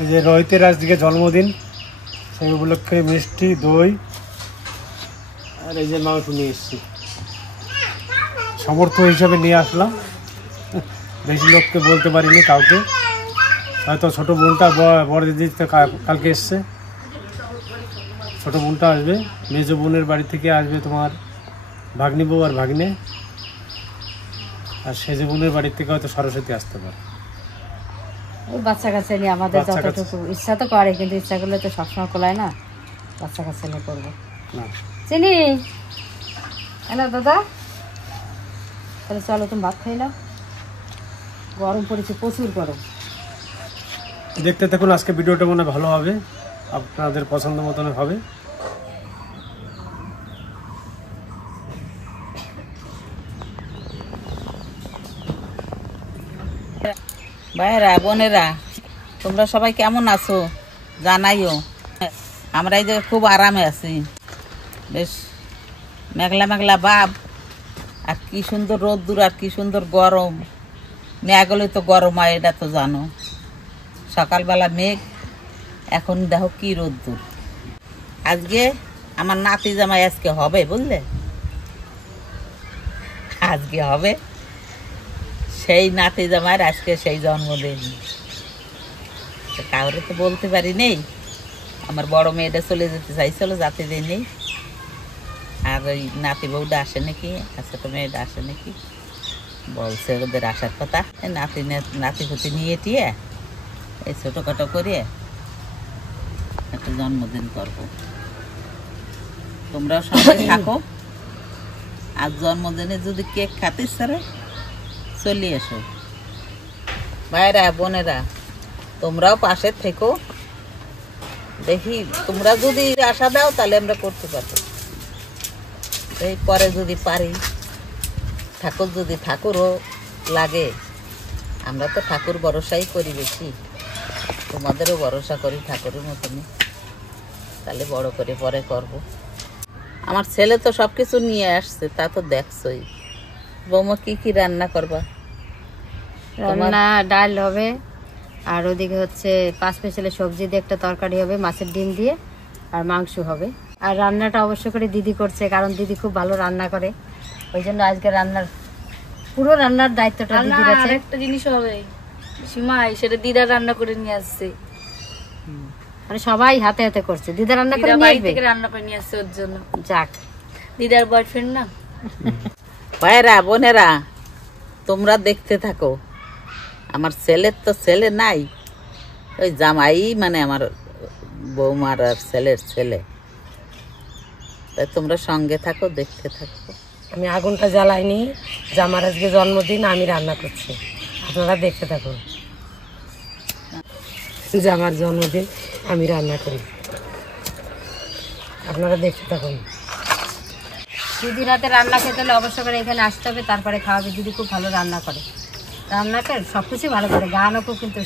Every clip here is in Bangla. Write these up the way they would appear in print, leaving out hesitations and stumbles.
এই যে রোহিতের আজকে জন্মদিন, সেই উপলক্ষে মিষ্টি দই আর এই যে মাংস নিয়ে এসেছি। সমর্থ হিসাবে নিয়ে আসলাম, বেশি লোককে বলতে পারিনি কাউকে। হয়তো ছোটো বোনটা বড় দিদি তো কালকে এসছে, ছোটো বোনটা আসবে, মেজো বোনের বাড়ি থেকে আসবে তোমার ভাগ্নি বউ আর ভাগ্নে, আর সেজে বোনের বাড়ি থেকে হয়তো সরস্বতী আসতে পারে। ওই বাচ্চা কাচ্চা নিয়ে আমাদের যতটুকু ইচ্ছা তো করে, কিন্তু ইচ্ছা করলে তো সবসময় কোলায় না, বাচ্চা কাচ্চা নিয়ে করবো না। চিনি এলো দাদা, তাহলে চলো তুমি ভাত খাই নাও, গরম পড়েছে প্রচুর গরম। দেখতে থাকুন, আজকে ভিডিওটা মনে ভালো হবে, আপনাদের পছন্দ মতন হবে। ভাইরা বোনেরা, তোমরা সবাই কেমন আছো জানাইও। আমরা এই যে খুব আরামে আছি, বেশ মেঘলা মেঘলা ভাব, আর কি সুন্দর রোদ্দুর আর কি সুন্দর গরম। মেঘ হলে তো গরম হয়, এটা তো জানো। সকালবেলা মেঘ, এখন দেখো কি রোদ্দুর। আজকে আমার নাতি জামাই আজকে হবে, বুঝলে, আজকে হবে সেই নাতি জামাইয়ের আজকে সেই জন্মদিন। কাউরে তো বলতে পারি নেই, আমার বড় মেয়েটা চলে যেতে চাইছিল, যাতে দিয়ে নেই। আর ওই নাতি বউটা আসে নাকি, ছোট মেয়েটা আসে নাকি, বলছে ওদের আসার কথা। নাতি পুতি নিয়ে টিয়ে এই ছোটোখাটো করে একটা জন্মদিন করব। তোমরাও সঙ্গে থাকো, আর জন্মদিনে যদি কেক খাতে ইচ্ছা চলে এসো। ভাইরা বোনেরা, তোমরাও পাশে থেকো, দেখি তোমরা যদি আশা দাও তাহলে আমরা করতে পারবো। এই পরে যদি পারি, ঠাকুর যদি ঠাকুরও লাগে, আমরা তো ঠাকুর ভরসাই করি বেশি, তোমাদেরও ভরসা করি ঠাকুরের মতনই, তাহলে বড় করে পরে করব। আমার ছেলে তো সব কিছু নিয়ে আসছে, তা তো দেখছই। বৌমা কি কি রান্না করবা? রান্না ডাল হবে, আর ওদিকে হচ্ছে 5 স্পেশালের সবজি দিয়ে একটা তরকারি হবে, মাছের ডিম দিয়ে, আর মাংস হবে। আর রান্নাটা অবশ্য করে দিদি করছে, কারণ দিদি খুব ভালো রান্না করে, ওই জন্য আজকে পুরো রান্নার দায়িত্বটা দিদির আছে। একটা জিনিস হবে সীমাই, সেটা দিদা রান্না করে নিয়ে আসছে, মানে সবাই হাতে হাতে করছে, দিদা রান্না করে নিয়ে আসবে, রান্না করে নিয়ে আসছে ওর জন্য। যাক, দিদার বয়ফ্রেন্ড না। ভাইরা বোনেরা, তোমরা দেখতে থাকো। আমার ছেলের তো ছেলে নাই, ওই জামাই মানে আমার বৌমার আর ছেলের ছেলে, তাই তোমরা সঙ্গে থাকো, দেখতে থাকো। আমি আগুনটা জ্বালাইনি, জামার আজকে জন্মদিন, আমি রান্না করছি, আপনারা দেখতে থাকুন। জামার জন্মদিন, আমি রান্না করি, আপনারা দেখতে থাকুন। দিদির হাতে রান্না খেতে হলে অবশ্য করে এখানে আসতে হবে, তারপরে খাওয়াবে। দিদি খুব ভালো রান্না করে, রান্না করে সব কিছুই ভালো করে, গানও কিন্তু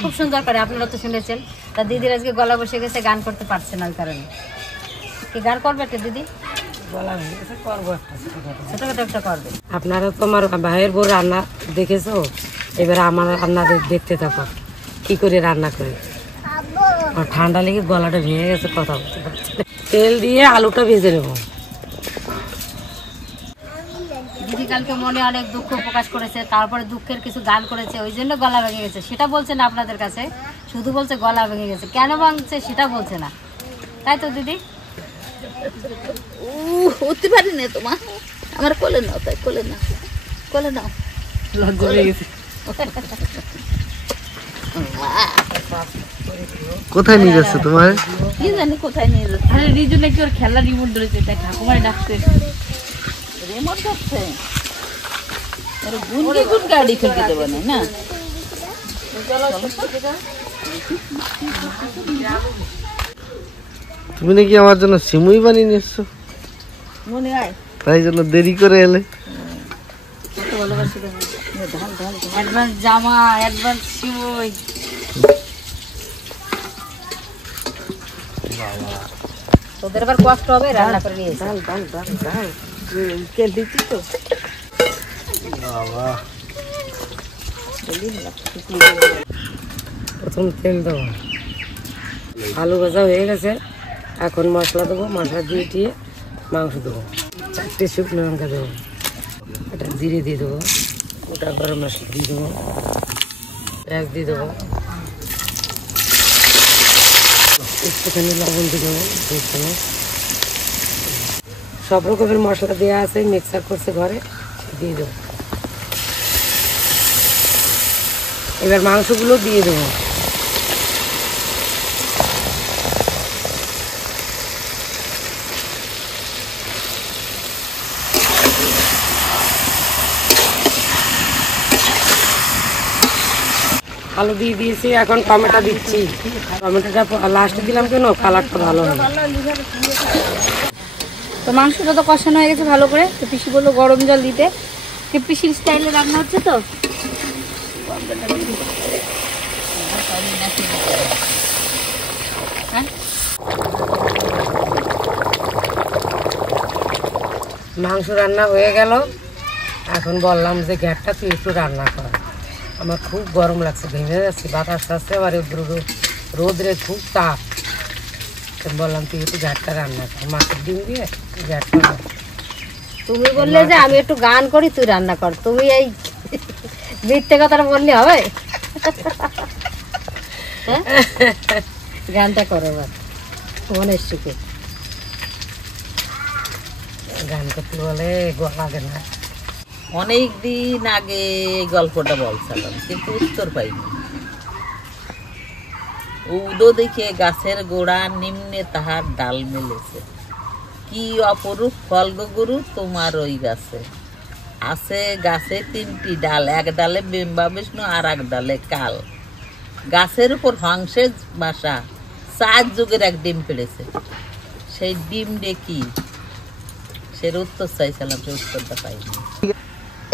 খুব সুন্দর করে, আপনারা তো শুনেছেন। তা দিদির আজকে গলা বসে গেছে, গান করতে পারছে না, ওই কারণে। কি গান করবে একটা দিদি? করবো একটা ছোটখাটো একটা করবে। আপনারা তো আমার ভাইয়ের বউ রান্না দেখেছো, এবার আমার রান্না দেখতে থাকো, কি করে রান্না করে। আর ঠান্ডা লেগে গলাটা ভেঙে গেছে, কথা বলতে পারছি না। তেল দিয়ে আলুটা ভেজে নেবো। দিদি কালকে মনে অনেক দুঃখ প্রকাশ করেছে, তারপরে দুঃখের কিছু গান করেছে, ওই জন্য গলা ভেঙে গেছে। সেটা বলছে না আপনাদের কাছে, শুধু বলছে গলা ভেঙে গেছে। কেন ভাঙছে সেটা বলছে না, তাই তো দিদি? উঠতে পারি না তোমার, আমার কোলে নাও, তাই কোলে নাও, কোলে নাও। লজ্জা পেয়ে গেছে। কোথায় নিয়ে যাচ্ছে তোমার? কি জানি কোথায় নিয়ে যাচ্ছে। আরে রিজু নাকি ওর খেলা রিমোট ধরেছে, তাই ঠাকুমারে ডাকতে। রিমোট ধরছে, গুনকি গুন গাড়ি ফেলতে দেবে না। তুমি নাকি আমার জন্য সিমুই বানিয়ে নিয়ে এসছো, মনে হয় তাই জন্য দেরি করে এলে। অ্যাডভান্স জামা, অ্যাডভান্স সিমই। তোদের আবার কষ্ট হবে, রান্না করে নিয়ে এসে। কে দিচ্ছি তো বাবা, প্রথম তেল দেবো, আলু ভাজা হয়ে গেছে, এখন মশলা দেবো, মশলা দিয়ে দিয়ে মাংস দেবো, 4টে শুকনো লঙ্কা দেবো, এটা জিরে দিয়ে দেবো, গোটা গরম মশলা দিয়ে দেবো, পেঁয়াজ দিয়ে দেবো, একটুখানি লবণ দিয়ে দেবো, 2 চামচ। সব রকমের মশলা দেওয়া আছে, মিক্সার করছে ঘরে, দিয়ে দেবো। এবার মাংসগুলো দিয়ে দেবো। আলু দিয়ে দিয়েছি, এখন টমেটো দিচ্ছি। টমেটোটা লাস্টে দিলাম কেন, কালারটা ভালো হবে। তো মাংসটা তো কষানো হয়ে গেছে ভালো করে, তো পিসি বললো গরম জল দিতে। পিসির স্টাইলে রান্না হচ্ছে তো। মাংস রান্না হয়ে গেল, এখন বললাম যে গ্যাসটা তুই একটু রান্না কর, আমার খুব গরম লাগছে, ভেঙে যাচ্ছে, বাতাস আসছে, আবার রোদরে খুব তাপ। বললাম তুই একটু গ্যাসটা রান্না কর, মাছের ডিম দিয়ে গ্যাসটা। তুমি বললে যে আমি একটু গান করি, তুই রান্না কর, তুমি এই মিথ্যে কথাটা বললে হবে? হ্যাঁ? গানটা করো এবার মনের সুখে। গান করতে বলে লাগে না। অনেক দিন আগে এই গল্পটা বলছিলাম, কিন্তু উত্তর পাইনি। উদো দেখে গাছের গোড়া নিম্নে তাহার ডাল মেলেছে, কি অপরূপ ফল গো গুরু তোমার ওই গাছে। আছে গাছে 3টি ডাল, এক ডালে বিম্বা বিষ্ণু আর এক ডালে কাল। গাছের উপর হংসের বাসা, 4 যুগের এক ডিম পেড়েছে। সেই ডিম ডে কি, সে উত্তর চাইছিলাম, সে উত্তরটা পাইনি।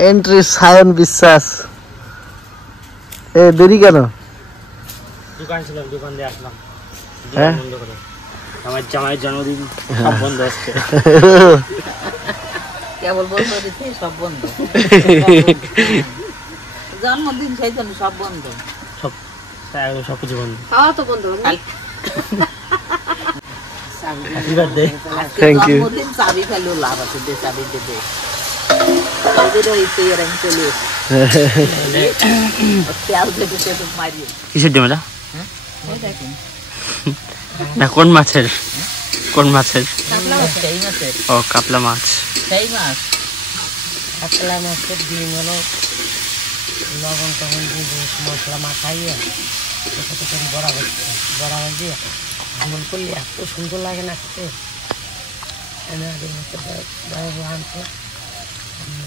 এন্ট্রি সায়ন বিশ্বাস। দেরি কেন? দোকান ছিল, দোকান দিয়ে আসলাম। হ্যাঁ, বন্ধ করে আমার জামাইয়ের জন্মদিন, সব বন্ধ হচ্ছে। কেবল বন্ধ দিচ্ছি, সব বন্ধ। জন্মদিন সেই জন্য সব বন্ধ, সব সবকিছু বন্ধ। খাওয়া তো বন্ধ। Happy birthday. Thank you. জন্মদিন চাবি ফেলেও লাভ আছে, দে চাবি দেবে। ওদের ওই পেয়ার আমি চলে তেল থেকে সেটু মারিয়ে। কিসের ডিম এটা? না, কোন মাছের? কোন মাছের? সেই মাছের, ও, কাতলা মাছ। সেই মাছ। কাতলা মাছের ডিম হলো লবণ টবণ দিয়ে মশলা মাখাইয়া বড়া করছে, বড়া দিয়ে আমল করলে এত সুন্দর লাগে না খেতে। আনছে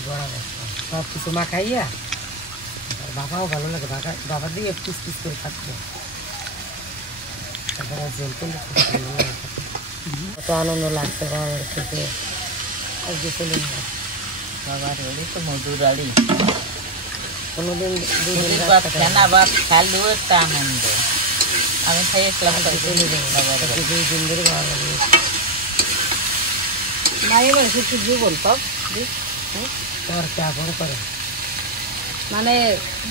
বড়া করছে, সব কিছু মাখাইয়া, বাবাও ভালো লাগে, বাবা দিয়ে পিস পিস করে খাচ্ছে। তারপরে জল করলে খুব সুন্দর লাগে খেতে। কত আনন্দ লাগছে বাবার খেতে। আজকে চলে যায় বাবার ওই তো মধুর আড়ি, কোনোদিন দুদিন ফেনা ভাত খেলেও একটা আনন্দ। আমি খাই একলাম চলে যাবো, বাবার বাড়ি। 2 দিন ধরে ভালো লাগে। মায়ের মানুষ একটু জীবন সব তার চাপড় করে, মানে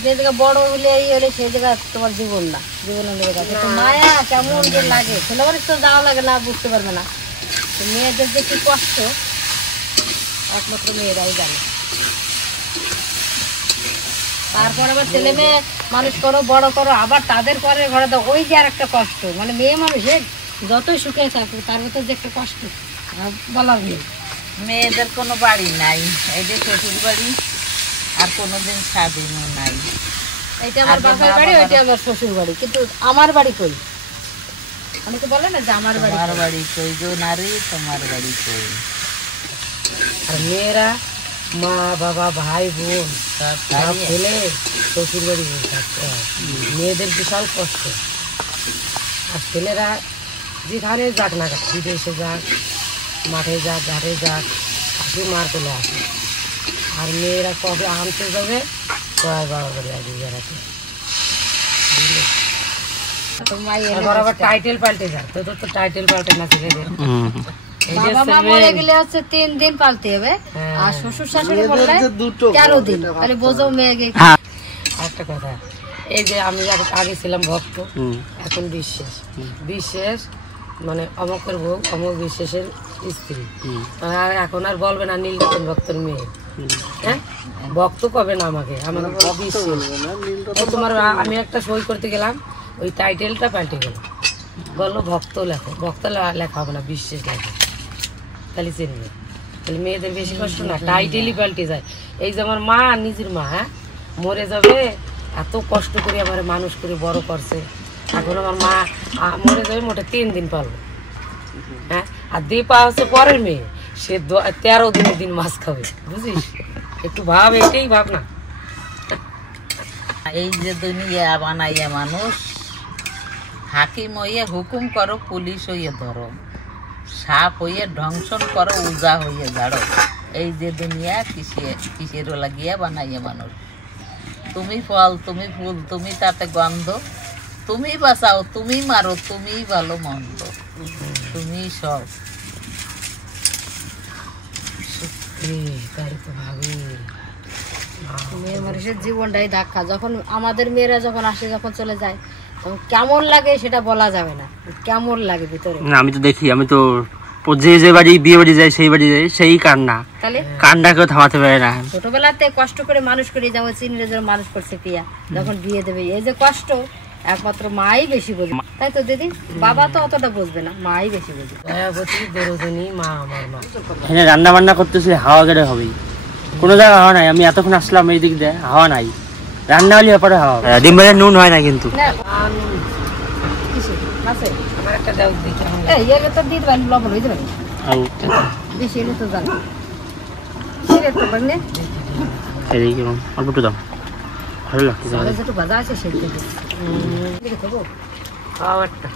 যে জায়গা বড় হলে এই হলে সেই জায়গা তোমার জীবন না, জীবনের লেগে যাবে। তো মায়া কেমন যে লাগে, ছেলে মানুষ তো যাওয়া লাগে না, বুঝতে পারবে না। তো মেয়েদের যে কি কষ্ট একমাত্র মেয়েরাই জানে। তারপর আবার ছেলে মেয়ে মানুষ করো, বড় করো, আবার তাদের পরে ঘরে দাও, ওই যে আর একটা কষ্ট। মানে মেয়ে মানুষের যতই সুখে থাকুক তার ভিতর যে একটা কষ্ট বলার নেই। মেয়েদের কোনো বাড়ি নাই, এই যে শ্বশুর বাড়ি, আর কোনোদিন স্বাধীনও নাই। এটা আমার বাবার বাড়ি, ওইটা আমার শ্বশুর বাড়ি, কিন্তু আমার বাড়ি কই? অনেকে বলে না যে আমার বাড়ি। তোমার বাড়ি কই গো নারী, তোমার বাড়ি কই? আর মেয়েরা মা বাবা ভাই বোন সব সব ফেলে শ্বশুর বাড়ি বসে থাকতে হয়। মেয়েদের বিশাল কষ্ট। আর ছেলেরা যেখানে যাক না যাক, বিদেশে যাক, মাঠে যাক, ঘাটে যাক, আসে মার কোলে আসে। আর মেয়েরা কবে আনতে যাবে, কয় বাবা বাড়ি আসবে বেড়াতে। বুঝলে? তো মায়ের এবার আবার টাইটেল পাল্টে যায়, তো তো টাইটেল পাল্টে না ছেলেদের। এই যে বাবা মা মরে গেলে হচ্ছে 3 দিন পালতে হবে, আর শ্বশুর শাশুড়ি বললে 13 দিন। তাহলে বোঝো মেয়ে একটা কথা, এই যে আমি আগে ছিলাম ভক্ত, এখন বিশ্বাস। বিশ্বাস মানে অমকের বউ, অমক বিশ্বাসের স্ত্রী। আর এখন আর বলবে না নীলরতন ভক্তর মেয়ে। হ্যাঁ, ভক্ত কবে না আমাকে, আমাকে বিশ্বাস। তোমার আমি একটা সই করতে গেলাম, ওই টাইটেলটা পাল্টে গেল, বললো ভক্ত লেখো। ভক্ত লেখা হবে না, বিশ্বাস লেখো, তাহলে চিনবে। তাহলে মেয়েদের বেশি কষ্ট না, টাইটেলই পাল্টে যায়। এই যে আমার মা, নিজের মা, হ্যাঁ মরে যাবে, এত কষ্ট করে আমার মানুষ করে বড় করছে, এখন আমার মা মরে যাবে মোটে 3 দিন পারবো। হ্যাঁ, আর দীপা হচ্ছে পরের মেয়ে, সে 13 দিনের দিন মাছ খাবে, বুঝিস? একটু ভাব, এটাই ভাব না। এই যে দুনিয়া বানাইয়া মানুষ, হাকিম হইয়ে হুকুম করো, পুলিশ হইয়ে ধরো, সাপ হইয়ে ধ্বংসন করো, উজা হইয়ে ঝাড়ো। এই যে দুনিয়া কিসের লাগিয়া বানাইয়া মানুষ। তুমি ফল, তুমি ফুল, তুমি তাতে গন্ধ, তুমি বাঁচাও, তুমি মারো, তুমি ভালো মন্দ, তুমি সব। তাই তো ভাবি, মেয়ে মানুষের জীবনটাই ধাক্কা। যখন আমাদের মেয়েরা যখন আসে, যখন চলে যায়, তখন কেমন লাগে সেটা বলা যাবে না, কেমন লাগে ভিতরে। আমি তো দেখি, আমি তো যে বাড়ি বিয়ে বাড়ি যায়, সেই বাড়ি যায়, সেই কান্না, তাহলে কান্না কেউ থামাতে পারে না। ছোটবেলাতে কষ্ট করে মানুষ করি, যেমন চিনির জন্য মানুষ করছে পিয়া, যখন বিয়ে দেবে, এই যে কষ্ট একমাত্র মাই বেশি বোঝে, তাই তো দিদি? বাবা তো অতটা বুঝবে না, মাই বেশি বোঝে। দয়াবতী দরদিনী মা আমার মা। এখানে রান্না বান্না করতেছে, হাওয়া গেলে হবেই, কোনো জায়গায় হাওয়া নাই। আমি এতক্ষণ আসলাম এই দিক দিয়ে, হাওয়া নাই। রান্না হলে ব্যাপারে হাওয়া, ডিম ভাজা নুন হয় না কিন্তু। আমার একটা দাও দিতে হবে। এলে তো দিতে পারেন, লবণ হয়ে যাবে বেশি, এলে তো জানো তো বাড়লে এদিকে অল্প একটু দাও, ভালো লাগছে। যেটু ভাজা আছে সেটা দেবো, খাওয়ারটা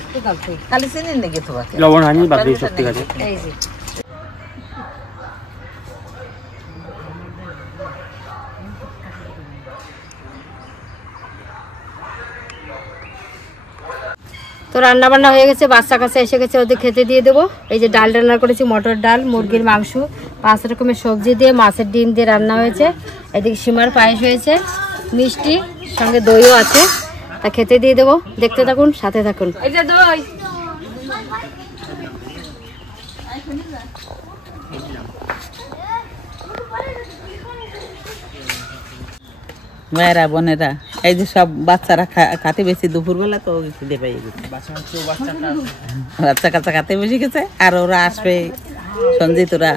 একটু দাও তো। খালি চিনি লেগে তোমাকে লবণ হয়নি, বাদ দিয়ে সত্যি কাছে। এই যে তো রান্না বান্না হয়ে গেছে, বাচ্চা কাছে এসে গেছে, ওদের খেতে দিয়ে দেবো। এই যে ডাল রান্না করেছি, মটর ডাল, মুরগির মাংস, 5 রকমের সবজি দিয়ে, মাছের ডিম দিয়ে রান্না হয়েছে। এদিকে সীমার পায়েস হয়েছে, মিষ্টি, সঙ্গে দইও আছে। তা খেতে দিয়ে দেবো, দেখতে থাকুন, সাথে থাকুন। এই যে দই, মেয়েরা বোনেরা, এই যে সব বাচ্চারা খাতে বেশি, দুপুরবেলা তো খিদে পেয়ে গেছে, বাচ্চা কাচ্চা খাতে বেশি গেছে। আর ওরা আসবে, সঞ্জিত ওরা,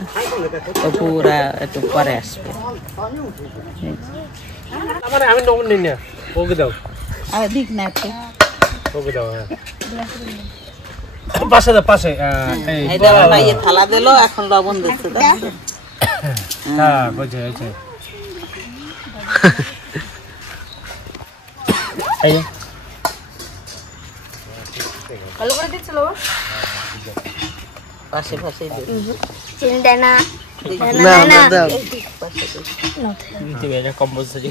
ওরা একটু পরে আসবে। আমি নমন নিই না, ওকে দাও, আর দিক না একটু, ওকে দাও। পাশে দাও, পাশে। এটা ভাইয়ে থালা দিলো, এখন লবণ দিচ্ছে। হ্যাঁ, বুঝছে বুঝছে। ভালো করে দিচ্ছ লবণ, পাশে পাশে চিনি দেয় না, না দাও। কম্পালসারি।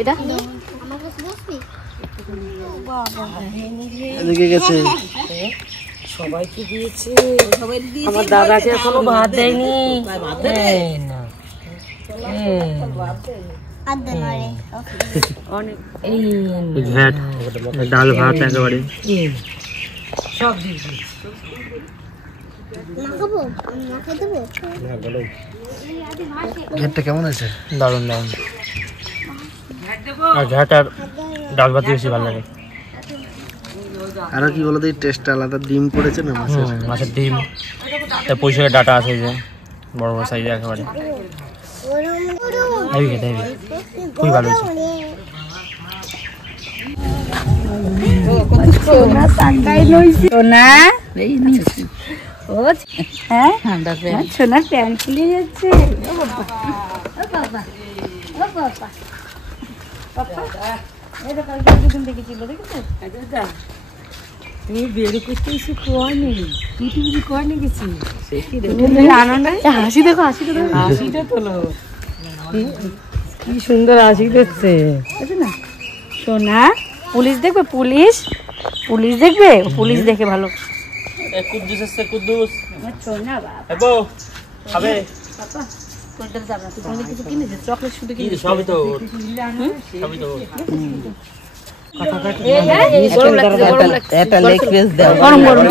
এটা এদিকে গেছে। সবাইকে দিয়েছে, আমার দাদাকে এখনো ভাত দেয়নি। ডাল ভাত একেবারে সব দিয়েছি। ঘেরটা কেমন আছে? দারুণ দারুণ। আর ঘাটার ডাল ভাত বেশি ভালো লাগে। আরো কি বলো, টেস্ট আলাদা। ডিম পড়েছে না মাছের, মাছের ডিম, পয়সার ডাটা আছে, যে বড় বড় সাইজে একেবারে হেভি খেতে, হেভি, খুবই ভালো হয়েছে। সোনার প্যান্ট খুলে যাচ্ছে। তুমি বের করতে এসে কোয়ানি, পিটি কোয়ানি গেছি, জানো না? হাসি দেখো, হাসি দেখো, হাসিটা তোলো। কি সুন্দর হাসি দিচ্ছে। না সোনা, পুলিশ দেখবে, পুলিশ পুলিশ দেখবে, পুলিশ দেখে ভালো। কুদ্দুস আসছে, কুদ্দুস। সোনা বাবা, এবো খাবে? চকলেট শুধু কি সবই তো ওর। সবই তো ওর। এটা লেগ পিস দাও। গরম গরম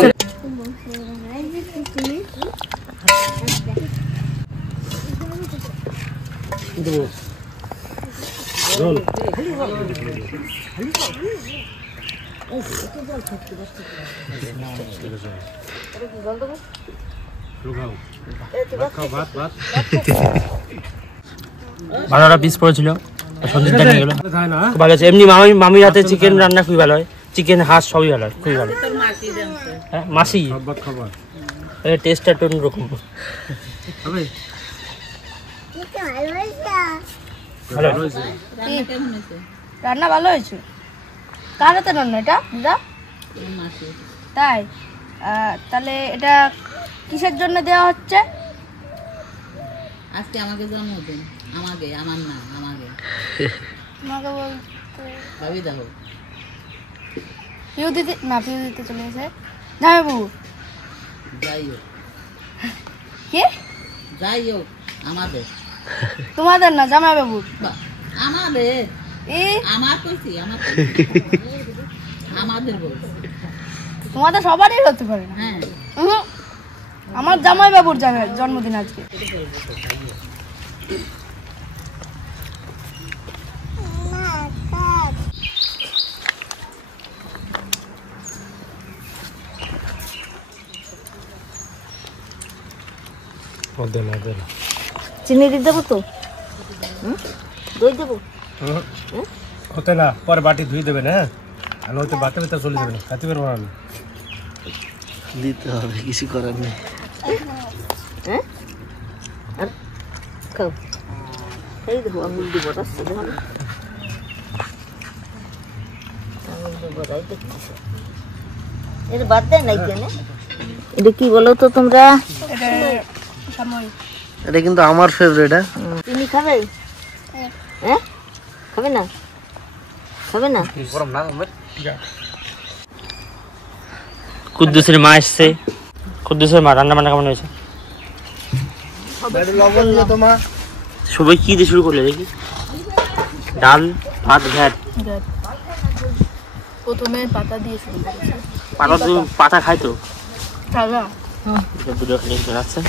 ভালো একটা পিস পড়েছিল, সঞ্জিত দা নিয়ে গেল। খায় না খুব ভালো আছে। এমনি মামির হাতে চিকেন রান্না খুবই ভালো হয়, চিকেন হাঁস সবই ভালো হয়, খুবই ভালো। হ্যাঁ মাসি, খাবার টেস্টটা একটু অন্যরকম। হবে ভালো রান্না ভালো হয়েছে। কার হাতে রান্না এটা দিদা? তাই? তাহলে এটা কিসের জন্য দেওয়া হচ্ছে? আজকে আমাকে জন্মদিন, আমাকে, আমার না, আমাকে তোমাকে বলতে ভাবি দাও। পিউ দিতে না, পিউ দিতে চলে গেছে জামাইবাবু। যাই হোক, কি যাই হোক, আমাদের তোমাদের না, জামাইবাবুর। আমাদের এই আমার কইছি, আমাদের বলছি। তোমাদের সবারই হতে পারে না। হ্যাঁ, আমার জামাইবাবুর জন্মদিন আজকে। চিনি দিয়ে দেবো তো? দই দেবো? হতে না, পরে বাটি ধুয়ে দেবেন। হ্যাঁ, আর নয়তো বাতে বেতা চলে যাবে না, খাতে পারবো না আমি। দিতে হবে, কিছু করার নেই। খাও, এই দেখো আঙুল দিব, রাস্তা দেখো না, আঙুল দিব, রাই দেখতেছো। এর বাদ দেয় নাই কেন? এটা কি বলো তো তোমরা? এটা কিন্তু আমার ফেভারিট। চিনি খাবে? হ্যাঁ খাবে না? খাবে না? কুদ্দুসের মা এসছে। কুদ্দুসের মা, রান্না বান্না কেমন হয়েছে? লবণ দিও তো মা। সবাই কি দিয়ে শুরু করলে দেখি? ডাল, ভাত, ঘ্যাট। প্রথমে পাতা দিয়ে শুরু করেছি। পাতা তো পাতা খাই তো। তাজা দুটো খালি আছে।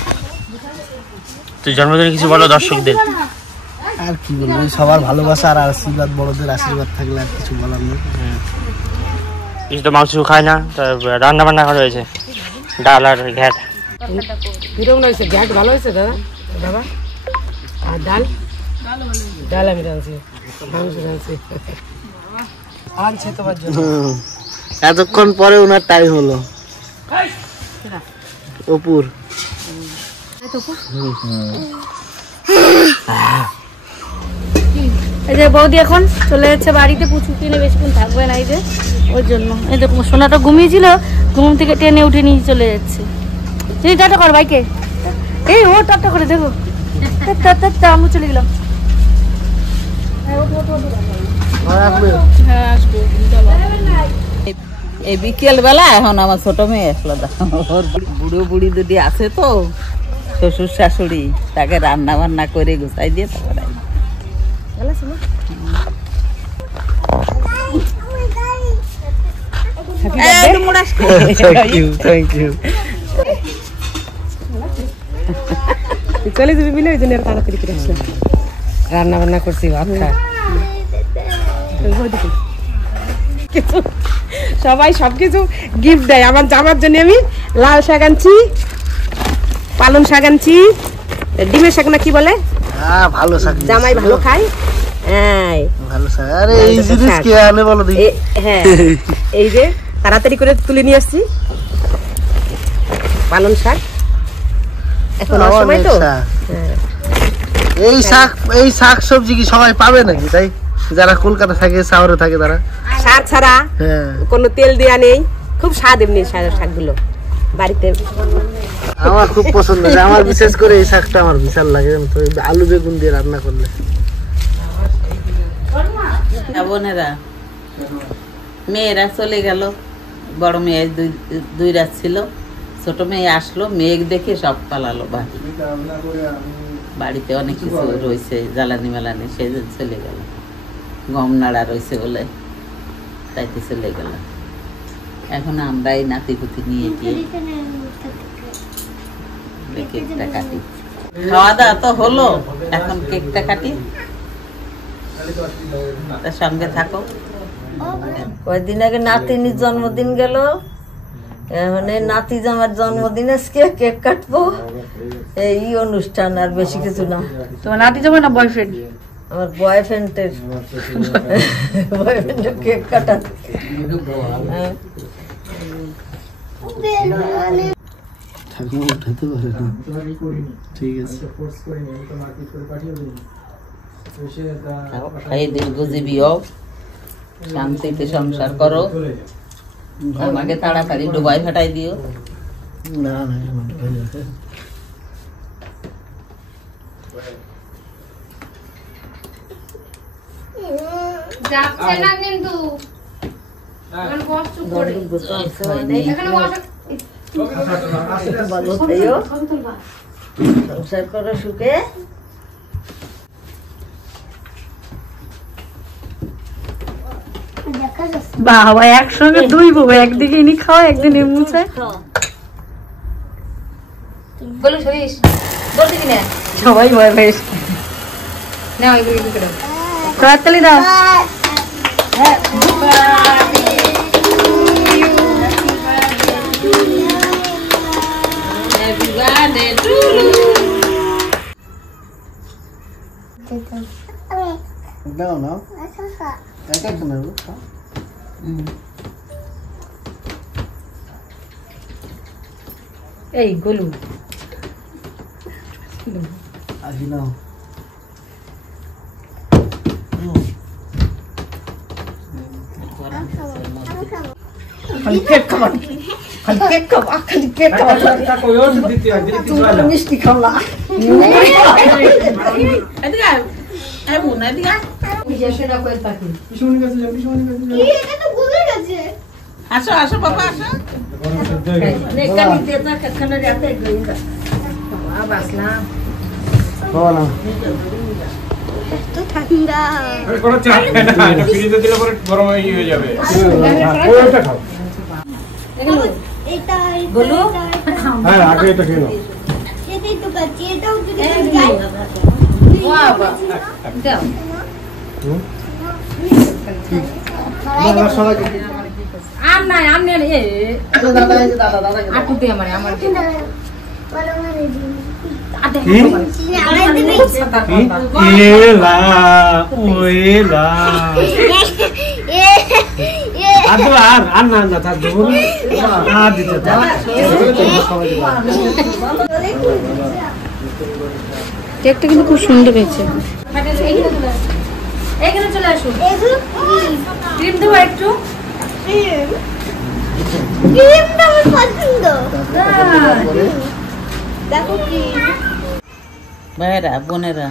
তুই জন্মদিনে কিছু বলো দর্শকদের। আর কি বলবো, সবার ভালোবাসা আর আশীর্বাদ, বড়দের আশীর্বাদ থাকলে আর কিছু বলার নেই। কিছু তো মাংস খায় না, রান্না বান্না করা হয়েছে, ডাল আর ঘ্যাট। কিরকম হয়েছে? ঘ্যাট ভালো হয়েছে দাদা? বাবা আর ডাল? ডাল আমি রাঁধছি, মাংস রাঁধছি। আনছে তোমার জন্য। এতক্ষণ পরে ওনার টাইম হলো। অপুর এই যে বৌদি এখন চলে যাচ্ছে বাড়িতে, পুচু কিনে বেশিক্ষণ থাকবে না, এই যে ওর জন্য। এই যে সোনাটা ঘুমিয়েছিল, ঘুম থেকে টেনে উঠে নিয়ে চলে যাচ্ছে। তুমি টাটা কর ভাইকে, এই ও টাটা করে দেখো। আমি চলে গেলাম। হ্যাঁ আসবো। এই বিকেল বেলা এখন আমার ছোট মেয়ে আসলো, ওর বুড়ো বুড়ি দুটি আছে তো, শ্বশুর শাশুড়ি, তাকে রান্না বান্না করে গুছাই দিয়ে তারপরে থ্যাংক ইউ। চলে যাবি মিলে, ওই জন্য তাড়াতাড়ি করে আসলাম। রান্না বান্না করছি, ভাত খা। সবাই সবকিছু গিফট দেয়। আমার জামার জন্য আমি লাল শাক আনছি, পালং শাক আনছি, ডিমের শাক না কি বলে, ভালো শাক। জামাই ভালো খায়। হ্যাঁ ভালো শাক। আরে এই জিনিস কে আনে বলো দেখি? হ্যাঁ এই যে তাড়াতাড়ি করে তুলে নিয়ে আসছি পালং শাক। এখন সময় তো এই শাক সবজি কি সবাই পাবে নাকি? তাই যারা কলকাতা থাকে, শহরে থাকে, তারা সার ছাড়া, হ্যাঁ, কোনো তেল দেয়া নেই, খুব স্বাদ এমনি শাকগুলো বাড়িতে। আমার খুব পছন্দ। আমার বিশেষ করে এই শাকটা আমার বিশাল লাগে, আলু বেগুন দিয়ে রান্না করলে। বোনেরা মেয়েরা চলে গেল, বড় মেয়ে দুই রাত ছিল, ছোট মেয়ে আসলো, মেঘ দেখে সব পালালো বাড়িতে অনেক কিছু রয়েছে জ্বালানি মেলানি, সেই চলে গেল। গম নাড়া রয়েছে বলে তাইতে চলে গেল। এখন আমরা এই নাতিপুতি নিয়ে গিয়ে কেকটা কাটি। খাওয়া দাওয়া তো হলো, এখন কেকটা কাটি, তার সঙ্গে থাকো। কয়েকদিন আগে নাতিনির জন্মদিন গেল, এখন এই নাতি জামার জন্মদিন, আজকে কেক কাটবো, এই অনুষ্ঠান, আর বেশি কিছু না। তোমার নাতি যাবে না বয়ফ্রেন্ড? আমার বয়ফ্রেন্ডের কেক কাটা। ঠাকুমা উঠাতে পারে না, ঠিক আছে। খাই দীর্ঘজীবী হোক, শান্তিতে সংসার করো, আমাকে তাড়াতাড়ি ডুবাই ফাটাই দিও। না না যাচ্ছে না কিন্তু সংসার করো সুখে। বাবা একসঙ্গে দুই বউ, একদিকে ইনি খাওয়া, একদিন এমনি চায়। বলু সরিস বলতে কিনা সবাই ভয় পেয়েছে। না ওই বই করে হাততালি দাও। দাও না, একা কেন? এই গলু আসি নাও। খালি কেক খাবা, খালি কেক খাবা, খালি কেক খাবা, মিষ্টি খাওয়া। আসো আসো বাবা আসো। কোনো চাপ না, এটা ফ্রিজে দিলে পরে গরম হয়ে যাবে। ওটা খাও। বলু হ্যাঁ আগে এটা খেয়ে নাও। বাবা দাও আম নাই আম নেই এ আটুতে আমার কেকটা কিন্তু খুব সুন্দর হয়েছে। এখানে চলে আসুন। ক্রিম দেবো একটু। ভাইরা বোনেরা,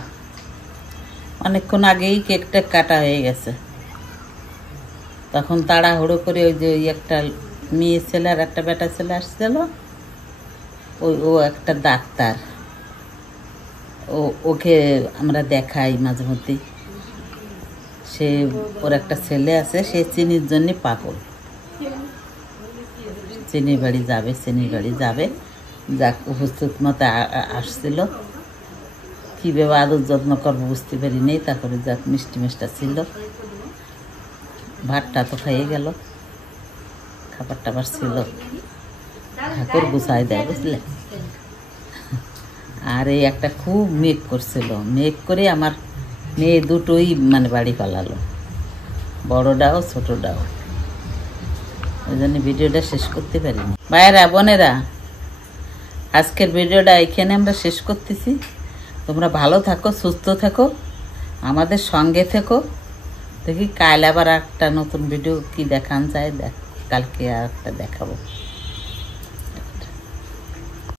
অনেকক্ষণ আগেই কেকটা কাটা হয়ে গেছে। তখন তাড়াহুড়ো করে ওই যে ওই একটা মেয়ে ছেলে আর একটা বেটা ছেলে আসছিল, ও একটা ডাক্তার, ওকে আমরা দেখাই মাঝে মধ্যে। সে ওর একটা ছেলে আছে, সে চিনির জন্য পাগল, চিনির বাড়ি যাবে, যাক উপস্থিত মতো আসছিল। কীভাবে আদর যত্ন করবো বুঝতে পারি নেই। তারপরে যাক মিষ্টি ছিল, ভাতটা তো খাইয়ে গেল, খাবার টাবার ছিল, ঠাকুর গুছাই দেয় বুঝলে। আর এই একটা খুব মেঘ করছিল, মেঘ করে আমার মেয়ে দুটোই মানে বাড়ি পালালো, বড়টাও ছোটটাও। ওই জন্য ভিডিওটা শেষ করতে পারিনি। ভাইয়েরা বোনেরা, আজকের ভিডিওটা এখানে আমরা শেষ করতেছি। তোমরা ভালো থাকো, সুস্থ থাকো, আমাদের সঙ্গে থেকো। দেখি কাল আবার একটা নতুন ভিডিও কি দেখান যায়, কালকে আর একটা দেখাবো।